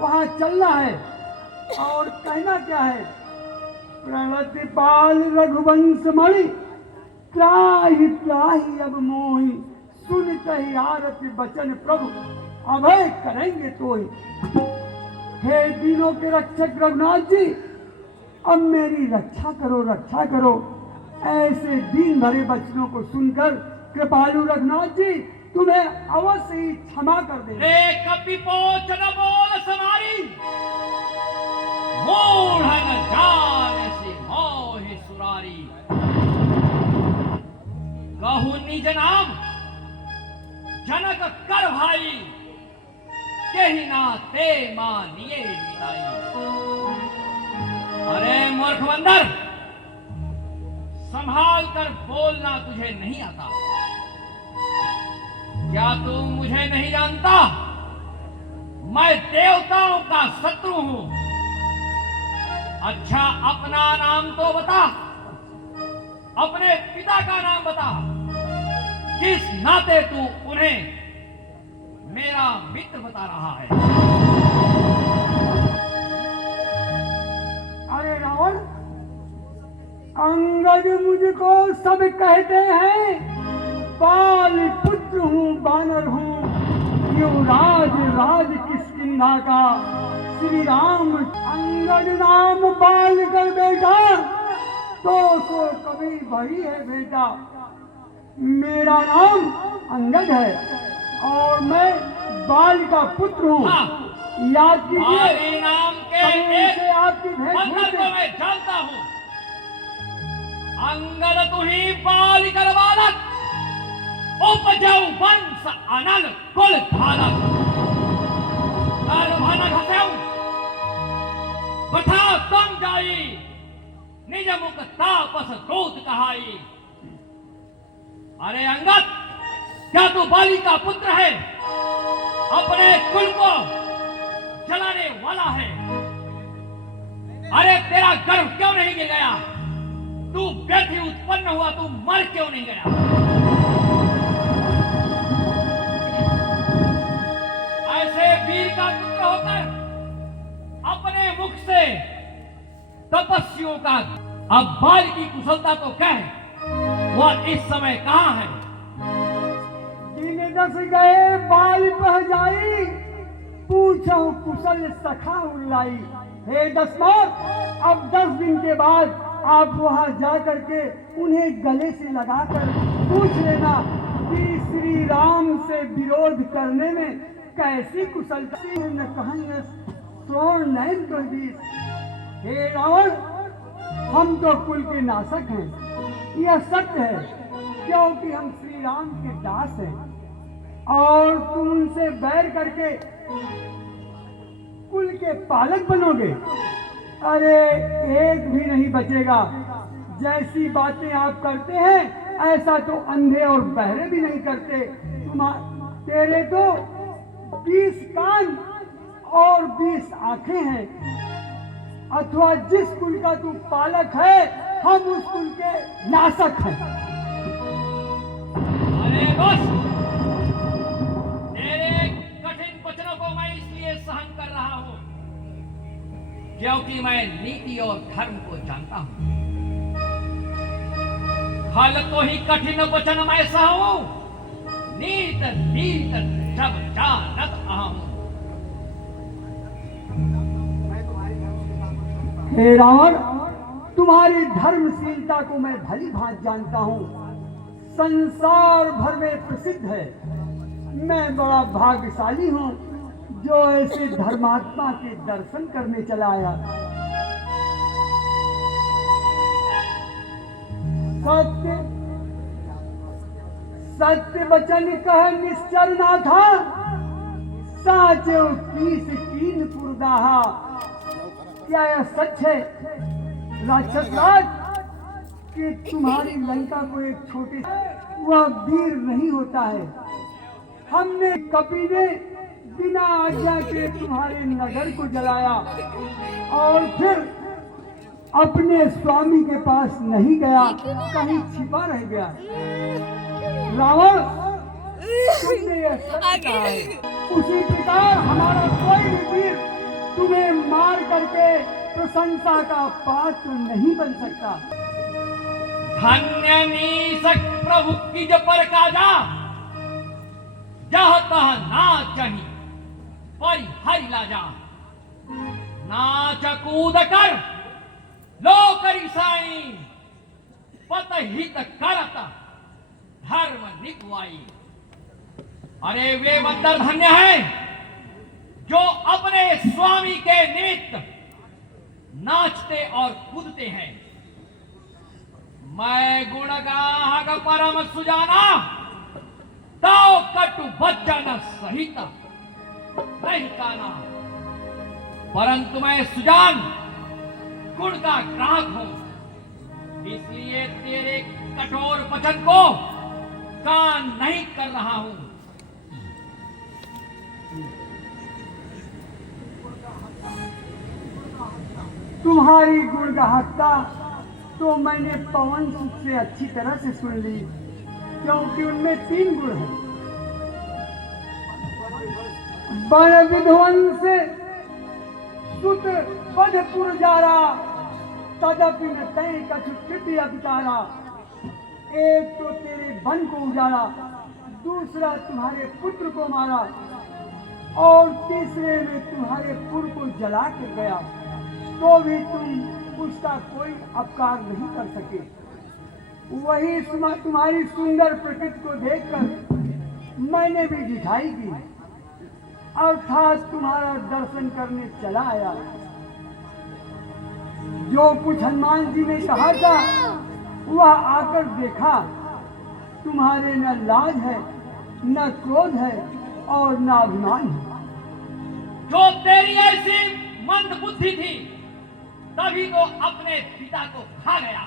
वहां चलना है। और कहना क्या है? प्रणतिपाल रघुवंश मणि, त्राहि त्राहि अब मोहि। सुन कही आरती बचन प्रभु, अभय करेंगे तो ही। हे दीनों के रक्षक रघुनाथ जी, अब मेरी रक्षा करो, रक्षा करो। ऐसे दीन भरे बचनों को सुनकर कृपालु रघुनाथ जी तुम्हें अवश्य ही क्षमा कर दे। रे कपि पोच न बोल समारी, मूढ़ न जाने से मोहि सुरारी। कहु निज नाम जनक कर भाई, केहि नाते मानिए मिलाई। अरे मूर्ख बंदर, संभाल कर बोलना तुझे नहीं आता? क्या तू मुझे नहीं जानता? मैं देवताओं का शत्रु हूं। अच्छा अपना नाम तो बता, अपने पिता का नाम बता। किस नाते तू उन्हें मेरा मित्र बता रहा है? अरे रावण, अंगद मुझको सब कहते हैं, बाल पुत्र हूँ, बानर हूँ, युवराज राज किष्किंधा का श्री राम। अंगद नाम बाल कर बेटा, तो कभी भरी है बेटा। मेरा नाम अंगद है और मैं बाल का पुत्र हूँ। हाँ। याद कीजिए, हमारे नाम के एक से आपकी भेंट बंदर हुई को थी। मैं जानता हूँ। अंगद तुही बालिकर बालक, उपजऊ वंश अनल कुल धारक। गर्भ न घसेऊ, बठा तुम जाई, निज मुख तापस दूत कहाई। अरे अंगद, क्या तू बाली का पुत्र है? अपने कुल को जलाने वाला है? अरे तेरा गर्भ क्यों नहीं गिर गया? तू व्यर्थी उत्पन्न हुआ, तू मर क्यों नहीं गया? ऐसे वीर का पुत्र होकर अपने मुख से तपस्वियों का, अब बाल की कुशलता तो क्या है? वह इस समय कहां है? दिन दस गए बाल बह जाई, पूछो कुशल सखा उल्लाई। हे दशरथ, अब 10 दिन के बाद आप वहां जा करके उन्हें गले से लगाकर पूछ लेना कि श्री राम से विरोध करने में कैसी कुशलता न कहेंगे श्रोण नयन कर दी। हे रावण, हम तो कुल के नाशक हैं, यह सत्य है, क्योंकि हम श्री राम के दास हैं और तुम उनसे बैर करके कुल के पालक बनोगे। अरे एक भी नहीं बचेगा। जैसी बातें आप करते हैं ऐसा तो अंधे और बहरे भी नहीं करते। तेरे तो 20 कान और 20 आंखें हैं, अथवा जिस कुल का तू पालक है हम उस कुल के नाशक हैं। अरे बस, तेरे कठिन वचनों को मैं इसलिए सहन कर रहा हूं क्योंकि मैं नीति और धर्म को जानता हूं। फल तो ही कठिन वचन मैं सहूं, नीत नीत सब जानत अहं। हे रावण, तुम्हारी धर्मशीलता को मैं भली भांति जानता हूँ, संसार भर में प्रसिद्ध है। मैं बड़ा भाग्यशाली हूँ जो ऐसे धर्मात्मा के दर्शन करने चला आया। सत्य सत्य वचन कह निश्चर ना था, साचो कीस कीन पुरदाहा। क्या यह सच है राक्षस राज कि तुम्हारी लंका को एक छोटे वह वीर नहीं होता है? हमने कपि ने बिना आज्ञा के तुम्हारे नगर को जलाया और फिर अपने स्वामी के पास नहीं गया, कहीं छिपा रह गया। रावण, तुमने यह सच कहा है। उसी प्रकार हमारा कोई भी वीर तुम्हें मार करके प्रशंसा का पात्र नहीं बन सकता। धन्य नीसक प्रभु की पर काजा, जह तह नाचहि परिहरि लाजा। नाच कूद कर लोक रिसाई, पत हित करत धर्म निपुआई। अरे वे बंदर धन्य हैं जो अपने स्वामी के निमित्त नाचते और कूदते हैं। मैं गुणगाहक परम सुजाना तो कटु वचन सहित नहीं काना, परंतु मैं सुजान गुण का ग्राहक हूं, इसलिए तेरे कठोर वचन को कान नहीं कर रहा हूं। तुम्हारी गुणगाहकता तो मैंने पवन सुत से अच्छी तरह से सुन ली, क्योंकि उनमें 3 गुण हैं। वन विध्वंस सुत पद पुरजारा, तदपि न तय कछु कृति अवतारा। एक तो तेरे वन को उजाड़ा, दूसरा तुम्हारे पुत्र को मारा, और तीसरे में तुम्हारे पुर को जला कर गया, तो भी तुम उसका कोई अपकार नहीं कर सके। वही तुम्हारी सुंदर प्रकृति को देखकर मैंने भी जिठाई की, अर्थात तुम्हारा दर्शन करने चला आया। जो कुछ हनुमान जी ने कहा था वह आकर देखा, तुम्हारे न लाज है, न क्रोध है, और न अभिमान है। जो तेरी ऐसी मंद बुद्धि थी, तभी तो अपने पिता को खा गया।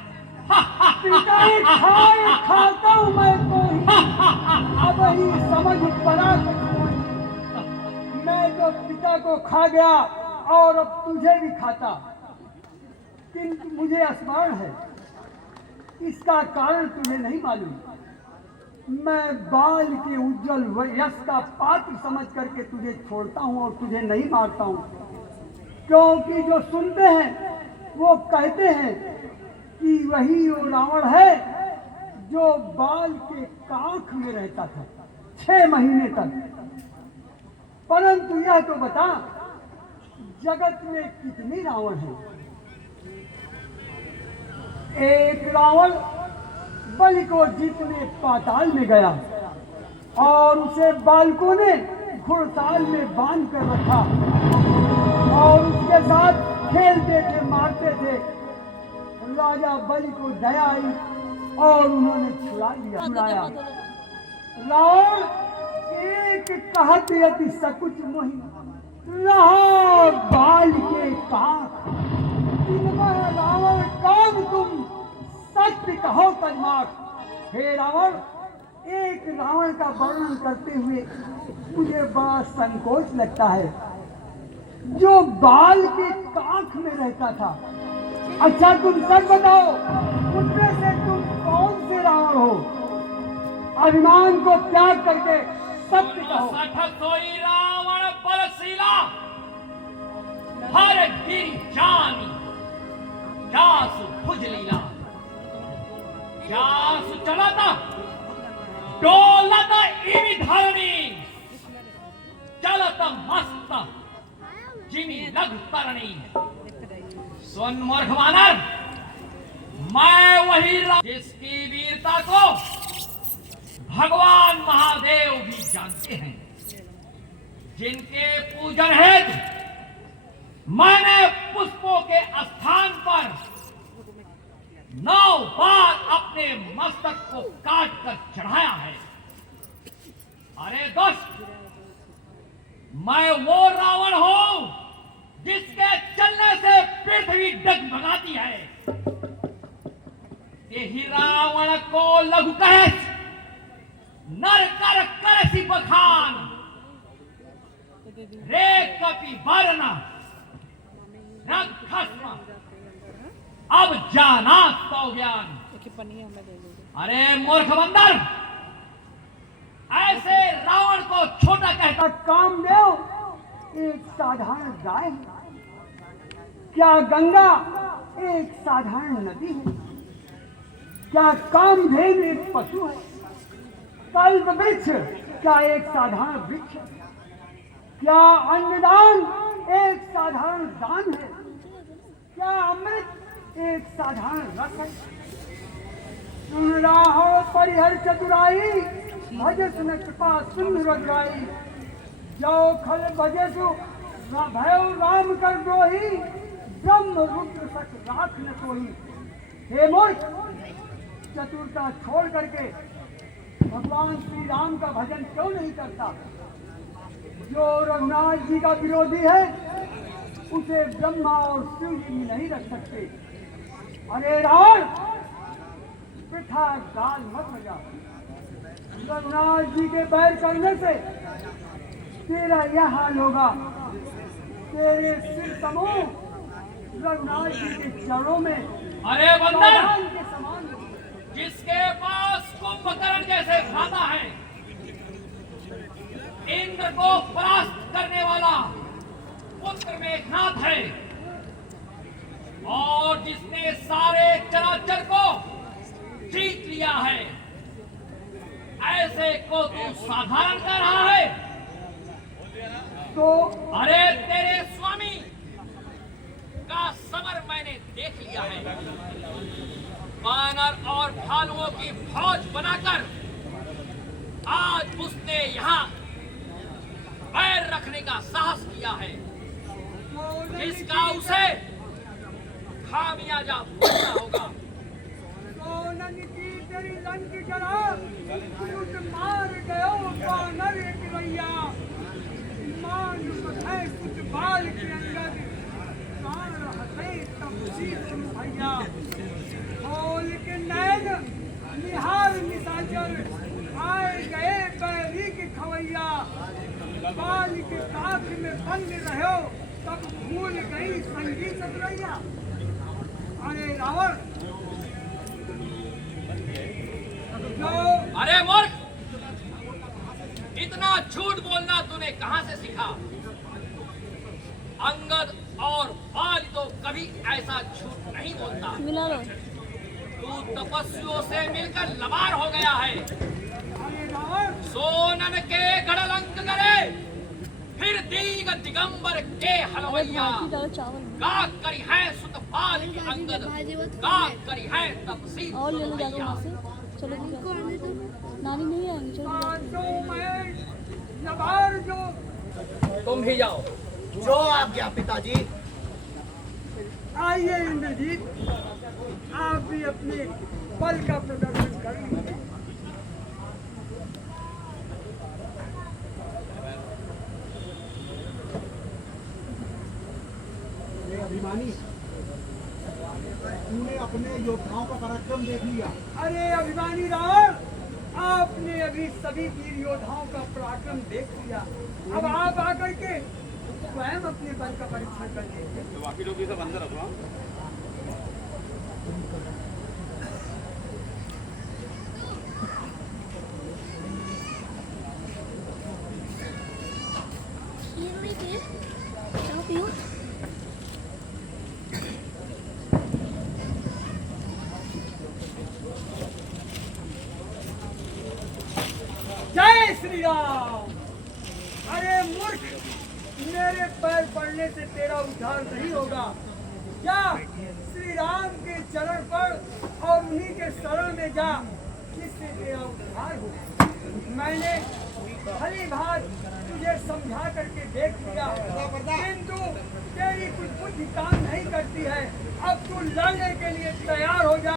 पिता ही खाए खाता हूँ मैं तो ही, अब ही समझ पड़ा। मैं तो पिता को खा गया और अब तुझे भी खाता, किंतु मुझे स्मरण है, इसका कारण तुझे नहीं मालूम। मैं बाल के उज्जवल यश का पात्र समझ करके तुझे छोड़ता हूँ और तुझे नहीं मारता हूँ, क्योंकि जो सुनते हैं वो कहते हैं कि वही वो रावण है जो बाल के कांख में रहता था 6 महीने तक। परंतु यह तो बता, जगत में कितने रावण हैं? एक रावण बलि को जीतने पाताल में गया और उसे बालकों ने घुड़साल में बांध कर रखा और उसके साथ खेलते थे, मारते थे। राजा बलि को दया आई और उन्होंने छुड़ाया। रावण एक कहत यति सकुच मोहि, रहा बाल के कांख। रावण काम तुम सत्य कहो कदमाक। हे रावण, एक रावण का वर्णन करते हुए मुझे बड़ा संकोच लगता है, जो बाल के कांख में रहता था। अच्छा तुम सब बताओ, उनमें से तुम कौन से रावण हो? अभिमान को त्याग करके सत्य कहो। सोई रावण बलशीला, हर गिरि जानी, जासु भुज लीला। जासु चलत डोलत इवि धरणी, चलत मस्त जिमि लघु तरणी। सुन मूर्ख वानर, मैं वही जिसकी वीरता को भगवान महादेव भी जानते हैं, जिनके पूजन हेतु मैंने पुष्पों के स्थान पर 9 बार अपने मस्तक को काट कर चढ़ाया है। अरे दुष्ट, मैं वो रावण हूं जिसके चलने से पृथ्वी डगमगाती है। यही रावण को लघु कहे, नर कर करसी बखान, रे कपि वर्ण रक्षस्म, अब जाना तो ज्ञान। अरे मूर्ख बंदर, ऐसे रावण को छोटा कहता। कामदेव एक साधारण गाय है क्या? गंगा एक साधारण नदी है क्या? कामधेनु एक पशु है? कल्प वृक्ष क्या एक साधारण वृक्ष है क्या? अन्नदान एक साधारण दान है क्या? अमृत एक साधारण रस है? सुन रहा हो परिहर चतुराई, भजस न कृपा सिंधु रजवाई, जो खल भजसु भयो राम कर द्रोही, ब्रह्म रुद्र सख राख न कोई। हे मूर्ख, चतुरता छोड़ करके भगवान श्री राम का भजन क्यों नहीं करता? जो रघुनाथ जी का विरोधी है उसे ब्रह्मा और शिव जी भी नहीं रख सकते। अरे रावण, पिता गाल मत बजा। रघुनाथ जी के बैर करने से तेरा यह हाल होगा। तेरे सिर समूह रघुनाथ जी के चरणों में अरे बंदर, भगवान के समान हो। जिसके पास कुंभकर्ण जैसे भ्राता है, इंद्र को परास्त करने वाला पुत्र मेघनाथ है, और जिसने सारे चराचर को जीत लिया है, ऐसे को तू साधारण कर रहा है? तो अरे तेरे स्वामी का समर मैंने देख लिया है। वानर और भालुओं की फौज बनाकर आज उसने यहाँ पैर रखने का साहस किया है, जिसका उसे खामियाजा भुगतना होगा। सोनन की तेरी लंक जला, तुझ मार गयो वानर एक रैया। मान है कुछ बाल के अंदर, प्राण हंसे तब शीश भैया। खोल के नैन निहार निशाचर, आए गए बैरी के खवैया। बाल के काख में बंद रहो, तब भूल गई संगीत रैया। अरे रावण, जो अरे मूर्ख, इतना झूठ बोलना तूने कहां से सीखा? अंगद और बाल तो कभी ऐसा झूठ नहीं बोलता। मिला लो। तू तपस्वियों से मिलकर लबार हो गया है। अरे रावण, सोनन के गढ़लंक करे, फिर दीग दिगंबर के हलवैया। डालो चावल गाक करी है सुतपाल के अंगद, गाक करी है तपसी और ले लो जाके वहाँ से। चलो नानी नहीं आएंगी, चलो पांचों में लबार जो। तुम भी जाओ। जो आज्ञा पिताजी। आइए इंद्रजीत, आप भी अपने बल का प्रदर्शन करें। अभिमानी, तूने अपने योद्धाओं का पराक्रम देख लिया। अरे अभिमानी रावण, आपने अभी सभी वीर योद्धाओं का पराक्रम देख लिया। अब आप आकर के स्वयं अपने बल का परीक्षण कर लीजिए। बाकी लोग सब अंदर रखो। जय श्री राम। अरे मूर्ख, मेरे पैर पड़ने से तेरा उद्धार नहीं होगा। जा श्री राम के चरण पर और उन्हीं के शरण में जा, जिससे तेरा उद्धार हो। मैंने भली भांति तुझे समझा करके देख लिया, किंतु तेरी कुछ बुद्धि काम नहीं करती है। अब तू लड़ने के लिए तैयार हो जा।